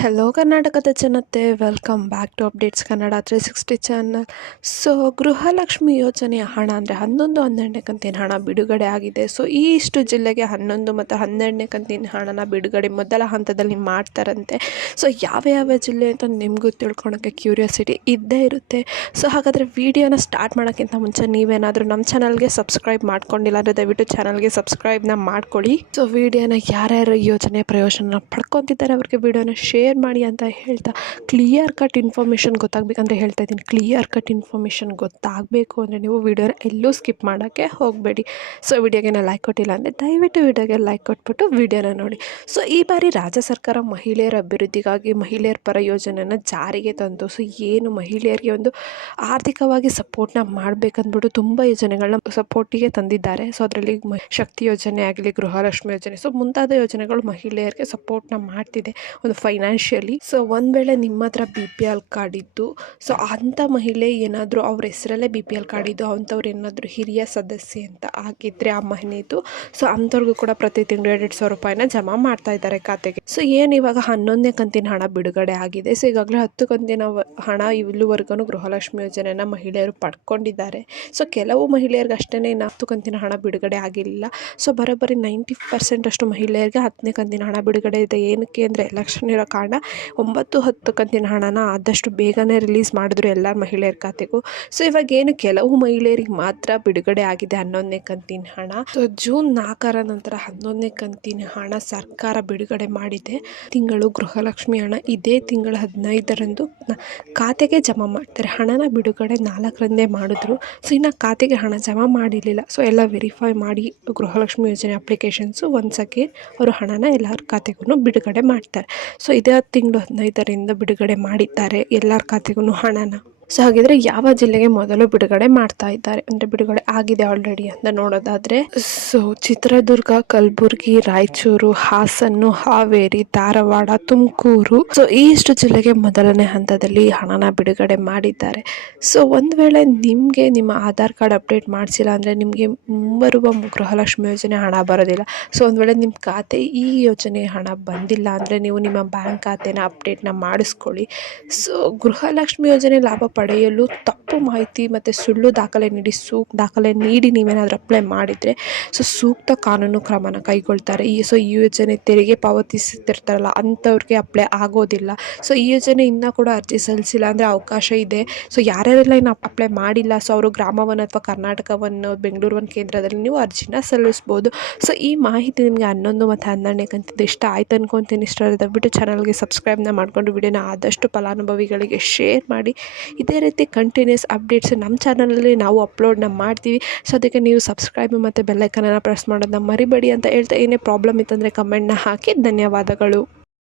Hello ಕರ್ನಾಟಕದ ಜನತೆ, welcome back to updates Kannada 360 channel. So Gruhalakshmi ಯೋಜನೆಯ ಹಣ ಅಂದರೆ 11 ಕಂತಿನ ಹಣ ಬಿಡುಗಡೆ ಆಗಿದೆ. ಸೊ ಇಷ್ಟು ಜಿಲ್ಲೆಗೆ 11 ಮತ್ತು 12ನೇ ಕಂತಿನ ಹಣನ ಬಿಡುಗಡೆ ಮೊದಲ ಹಂತದಲ್ಲಿ ಮಾಡ್ತಾರಂತೆ. ಸೊ ಯಾವ ಜಿಲ್ಲೆ ಅಂತ ನಿಮಗೂ ತಿಳ್ಕೊಳೋಕ್ಕೆ ಕ್ಯೂರಿಯಾಸಿಟಿ ಇದ್ದೇ ಇರುತ್ತೆ. ಸೊ ಹಾಗಾದರೆ ವಿಡಿಯೋನ ಸ್ಟಾರ್ಟ್ ಮಾಡೋಕ್ಕಿಂತ ಮುಂಚೆ ನೀವೇನಾದರೂ ನಮ್ಮ ಚಾನಲ್ಗೆ ಸಬ್ಸ್ಕ್ರೈಬ್ ಮಾಡ್ಕೊಂಡಿಲ್ಲ ಅಂದರೆ ದಯವಿಟ್ಟು ಚಾನಲ್ಗೆ ಸಬ್ಸ್ಕ್ರೈಬ್ನ ಮಾಡ್ಕೊಳ್ಳಿ. ಸೊ ವಿಡಿಯೋನ ಯಾರ್ಯಾರು ಯೋಜನೆ ಪ್ರಯೋಜನ ಪಡ್ಕೊತಿದ್ದಾರೆ ಅವ್ರಿಗೆ ವಿಡಿಯೋನ ಶೇರ್ ಮಾಡಿ ಅಂತ ಹೇಳ್ತಾ, ಕ್ಲಿಯರ್ ಕಟ್ ಇನ್ಫಾರ್ಮೇಷನ್ ಗೊತ್ತಾಗಬೇಕಂತ ಹೇಳ್ತಾ ಇದ್ದೀನಿ. ಕ್ಲಿಯರ್ ಕಟ್ ಇನ್ಫಾರ್ಮೇಷನ್ ಗೊತ್ತಾಗಬೇಕು ಅಂದರೆ ನೀವು ವಿಡಿಯೋನ ಎಲ್ಲೂ ಸ್ಕಿಪ್ ಮಾಡೋಕ್ಕೆ ಹೋಗಬೇಡಿ. ಸೊ ವಿಡಿಯೋಗೆ ಲೈಕ್ ಕೊಟ್ಟಿಲ್ಲ ಅಂದರೆ ದಯವಿಟ್ಟು ವಿಡಿಯೋಗೆ ಲೈಕ್ ಕೊಟ್ಬಿಟ್ಟು ವಿಡಿಯೋನ ನೋಡಿ. ಸೊ ಈ ಬಾರಿ ರಾಜ್ಯ ಸರ್ಕಾರ ಮಹಿಳೆಯರ ಅಭಿವೃದ್ಧಿಗಾಗಿ ಮಹಿಳೆಯರ ಪರ ಯೋಜನೆಯನ್ನು ಜಾರಿಗೆ ತಂದು, ಸೊ ಏನು ಮಹಿಳೆಯರಿಗೆ ಒಂದು ಆರ್ಥಿಕವಾಗಿ ಸಪೋರ್ಟ್ನ ಮಾಡಬೇಕಂದ್ಬಿಟ್ಟು ತುಂಬ ಯೋಜನೆಗಳನ್ನ ಸಪೋರ್ಟಿಗೆ ತಂದಿದ್ದಾರೆ. ಸೊ ಅದರಲ್ಲಿ ಶಕ್ತಿ ಯೋಜನೆ ಆಗಲಿ, ಗೃಹಲಕ್ಷ್ಮಿ ಯೋಜನೆ, ಸೊ ಮುಂತಾದ ಯೋಜನೆಗಳು ಮಹಿಳೆಯರಿಗೆ ಸಪೋರ್ಟ್ನ ಮಾಡ್ತಿದೆ ಒಂದು ಫೈನಾನ್ಷಿಯಲಿ. ಸೊ ಒಂದು ವೇಳೆ ನಿಮ್ಮ ಹತ್ರ BPL ಕಾರ್ಡ್ ಇದ್ದು, ಸೊ ಅಂಥ ಮಹಿಳೆ ಏನಾದರೂ ಅವ್ರ ಹೆಸರಲ್ಲೇ BPL ಕಾರ್ಡ್ ಇದ್ದು ಅಂಥವ್ರು ಏನಾದರೂ ಹಿರಿಯ ಸದಸ್ಯೆ ಅಂತ ಆಗಿದ್ದರೆ ಆ ಮಹಿಳೆದು, ಸೊ ಅಂಥವ್ರಿಗೂ ಕೂಡ ಪ್ರತಿ ತಿಂಗಳು 2,000 ರೂಪಾಯಿನ ಜಮಾ ಮಾಡ್ತಾ ಇದ್ದಾರೆ ಖಾತೆಗೆ. ಸೊ ಏನು ಇವಾಗ 11ನೇ ಕಂತಿನ ಹಣ ಬಿಡುಗಡೆ ಆಗಿದೆ. ಸೊ ಈಗಾಗಲೇ 10 ಕಂತಿನ ಹಣ ಇಲ್ಲಿವರೆಗೂ ಗೃಹಲಕ್ಷ್ಮಿ ಯೋಜನೆಯನ್ನು ಮಹಿಳೆಯರು ಪಡ್ಕೊಂಡಿದ್ದಾರೆ. ಸೊ ಕೆಲವು ಮಹಿಳೆಯರಿಗೆ ಅಷ್ಟೇ 10 ಕಂತಿನ ಹಣ ಬಿಡುಗಡೆ ಆಗಿಲ್ಲ. ಸೊ ಬರೋಬ್ಬರಿ 90% ಅಷ್ಟು ಮಹಿಳೆಯರಿಗೆ 10ನೇ ಕಂತಿನ ಹಣ ಬಿಡುಗಡೆ ಇದೆ. ಏನಕ್ಕೆ ಅಂದರೆ ಎಲೆಕ್ಷನ್ ಇರೋ ಕಾರಣ 9-10 ಕಂತಿನ ಹಣನ ಆದಷ್ಟು ಬೇಗನೆ ರಿಲೀಸ್ ಮಾಡಿದ್ರು ಎಲ್ಲ ಮಹಿಳೆಯರ ಖಾತೆಗೂ. ಸೊ ಇವಾಗ ಏನು ಕೆಲವು ಮಹಿಳೆಯರಿಗೆ ಮಾತ್ರ ಬಿಡುಗಡೆ ಆಗಿದೆ 11ನೇ ಕಂತಿನ ಹಣ. ಸೊ ಜೂನ್ 4ರ ನಂತರ 11ನೇ ಕಂತಿನ ಹಣ ಸರ್ಕಾರ ಬಿಡುಗಡೆ ಮಾಡಿದೆ. ತಿಂಗಳು ಗೃಹಲಕ್ಷ್ಮಿ ಹಣ ಇದೇ ತಿಂಗಳ 15ರಂದು ಖಾತೆಗೆ ಜಮಾ ಮಾಡ್ತಾರೆ. ಹಣನ ಬಿಡುಗಡೆ 4ರಂದೇ ಮಾಡಿದ್ರು. ಸೊ ಇನ್ನು ಖಾತೆಗೆ ಹಣ ಜಮಾ ಮಾಡಿರಲಿಲ್ಲ. ಸೊ ಎಲ್ಲ ವೆರಿಫೈ ಮಾಡಿ ಗೃಹಲಕ್ಷ್ಮಿ ಯೋಜನೆ ಅಪ್ಲಿಕೇಶನ್ಸು ಒಂದ್ಸಕ್ಕೆ ಅವರು ಹಣನ ಎಲ್ಲರ ಖಾತೆಗೂ ಬಿಡುಗಡೆ ಮಾಡ್ತಾರೆ. ಸೊ ಇದೇ ತಿಂಗಳು 15ರಿಂದ ಬಿಡುಗಡೆ ಮಾಡಿದ್ದಾರೆ ಎಲ್ಲರ ಖಾತೆಗೂ ಹಣನ. ಸೊ ಹಾಗಿದ್ರೆ ಯಾವ ಜಿಲ್ಲೆಗೆ ಮೊದಲು ಬಿಡುಗಡೆ ಮಾಡ್ತಾ ಇದ್ದಾರೆ ಅಂದರೆ ಬಿಡುಗಡೆ ಆಗಿದೆ ಆಲ್ರೆಡಿ ಅಂತ ನೋಡೋದಾದರೆ, ಸೊ ಚಿತ್ರದುರ್ಗ, ಕಲಬುರಗಿ, ರಾಯಚೂರು, ಹಾಸನ, ಹಾವೇರಿ, ಧಾರವಾಡ, ತುಮಕೂರು, ಸೊ ಇಷ್ಟು ಜಿಲ್ಲೆಗೆ ಮೊದಲನೇ ಹಂತದಲ್ಲಿ ಹಣನ ಬಿಡುಗಡೆ ಮಾಡಿದ್ದಾರೆ. ಸೊ ಒಂದು ವೇಳೆ ನಿಮಗೆ ನಿಮ್ಮ ಆಧಾರ್ ಕಾರ್ಡ್ ಅಪ್ಡೇಟ್ ಮಾಡಿಸಿಲ್ಲ ಅಂದರೆ ನಿಮಗೆ ಮುಂಬರುವ ಗೃಹಲಕ್ಷ್ಮಿ ಯೋಜನೆ ಹಣ ಬರೋದಿಲ್ಲ. ಸೊ ಒಂದು ವೇಳೆ ನಿಮ್ಮ ಖಾತೆ ಈ ಯೋಜನೆ ಹಣ ಬಂದಿಲ್ಲ ಅಂದರೆ ನೀವು ನಿಮ್ಮ ಬ್ಯಾಂಕ್ ಖಾತೆನ ಅಪ್ಡೇಟ್ನ ಮಾಡಿಸ್ಕೊಳ್ಳಿ. ಸೊ ಗೃಹಲಕ್ಷ್ಮಿ ಯೋಜನೆ ಲಾಭ ಪಡೆಯಲು ತಪ್ಪು ಮಾಹಿತಿ ಮತ್ತು ಸುಳ್ಳು ದಾಖಲೆ ನೀಡಿ ನೀವೇನಾದರೂ ಅಪ್ಲೈ ಮಾಡಿದರೆ ಸೊ ಸೂಕ್ತ ಕಾನೂನು ಕ್ರಮನ ಕೈಗೊಳ್ತಾರೆ. ಈ ಯೋಜನೆ ತೆರಿಗೆ ಪಾವತಿಸುತ್ತಿರ್ತಾರಲ್ಲ ಅಂಥವ್ರಿಗೆ ಅಪ್ಲೈ ಆಗೋದಿಲ್ಲ. ಸೊ ಈ ಯೋಜನೆ ಇನ್ನೂ ಕೂಡ ಅರ್ಜಿ ಸಲ್ಲಿಸಿಲ್ಲ ಅಂದರೆ ಅವಕಾಶ ಇದೆ. ಸೊ ಯಾರ್ಯಾರೆಲ್ಲ ಇನ್ನು ಅಪ್ಲೈ ಮಾಡಿಲ್ಲ, ಸೊ ಅವರು ಗ್ರಾಮವನ್ನು ಅಥವಾ ಕರ್ನಾಟಕವನ್ನು ಬೆಂಗಳೂರು ಒಂದು ಕೇಂದ್ರದಲ್ಲಿ ನೀವು ಅರ್ಜಿನ ಸಲ್ಲಿಸ್ಬೋದು. ಸೊ ಈ ಮಾಹಿತಿ ನಿಮಗೆ 11 ಮತ್ತು 12ನೇ ಕಂತಿದ್ದು ಇಷ್ಟ ಆಯ್ತು ಅನ್ಕೊತೀನಿ. ಇಷ್ಟ ದಯವಿಟ್ಟು ಚಾನಲ್ಗೆ ಸಬ್ಸ್ಕ್ರೈಬ್ನ ಮಾಡಿಕೊಂಡು ವಿಡಿಯೋನ ಆದಷ್ಟು ಫಲಾನುಭವಿಗಳಿಗೆ ಶೇರ್ ಮಾಡಿ. ಇದೇ ರೀತಿ ಕಂಟಿನ್ಯೂಸ್ ಅಪ್ಡೇಟ್ಸ್ ನಮ್ಮ ಚಾನಲಲ್ಲಿ ನಾವು ಅಪ್ಲೋಡ್ನ ಮಾಡ್ತೀವಿ. ಸೊ ಅದಕ್ಕೆ ನೀವು ಸಬ್ಸ್ಕ್ರೈಬ್ ಮತ್ತು ಬೆಲ್ಲೈಕನನ್ನು ಪ್ರೆಸ್ ಮಾಡೋದನ್ನ ಮರಿಬೇಡಿ ಅಂತ ಹೇಳ್ತಾ, ಏನೇ ಪ್ರಾಬ್ಲಮ್ ಇತ್ತಂದರೆ ಕಮೆಂಟ್ನ ಹಾಕಿ. ಧನ್ಯವಾದಗಳು.